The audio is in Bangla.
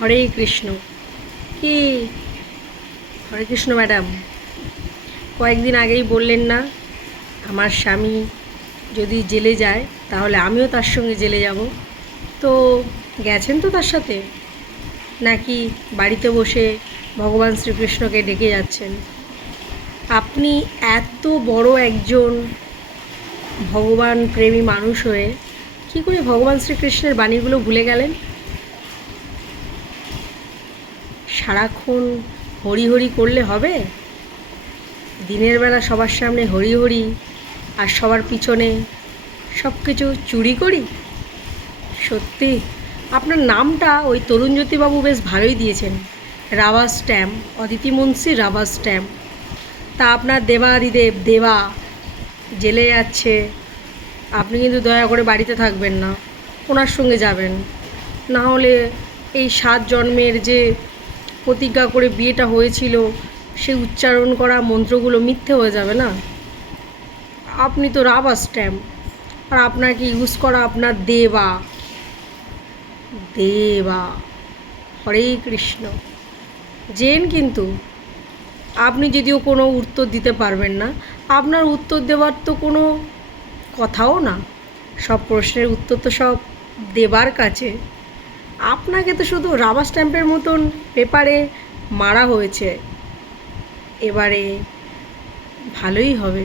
হরে কৃষ্ণ। কি হরে কৃষ্ণ ম্যাডাম, কয়েকদিন আগেই বললেন না আমার স্বামী যদি জেলে যায় তাহলে আমিও তার সঙ্গে জেলে যাব? তো গেছেন তো তার সাথে, নাকি বাড়িতে বসে ভগবান শ্রীকৃষ্ণকে ডেকে যাচ্ছেন? আপনি এত বড় একজন ভগবান প্রেমী মানুষ হয়ে কী করে ভগবান শ্রীকৃষ্ণের বাণীগুলো ভুলে গেলেন? সারাক্ষণ হরি হরি করলে হবে? দিনের বেলা সবার সামনে হরি হরি আর সবার পিছনে সব কিছু চুরি করি? সত্যি আপনার নামটা ওই তরুণজ্যোতিবাবু বেশ ভালোই দিয়েছেন, রাভা স্ট্যাম্প, অদিতি মুন্সি রাভা স্ট্যাম্প। তা আপনার দেবাদিদেব দেবা জেলে যাচ্ছে, আপনি কিন্তু দয়া করে বাড়িতে থাকবেন না, ওনার সঙ্গে যাবেন। না হলে এই 7 জন্মের যে প্রতিজ্ঞা করে বিয়েটা হয়েছিল সে উচ্চারণ করা মন্ত্রগুলো মিথ্যে হয়ে যাবে না? আপনি তো রাবার স্ট্যাম্প, আর আপনাকে ইউজ করা আপনার দেবা দেবা। হরে কৃষ্ণ। জেন কিন্তু আপনি যদিও কোনো উত্তর দিতে পারবেন না, আপনার উত্তর দেওয়ার তো কোনো কথাও না। সব প্রশ্নের উত্তর তো সব দেবার কাছে। আপনাকে তো শুধু রাবার স্ট্যাম্পের মতন পেপারে মারা হয়েছে। এবারে ভালোই হবে।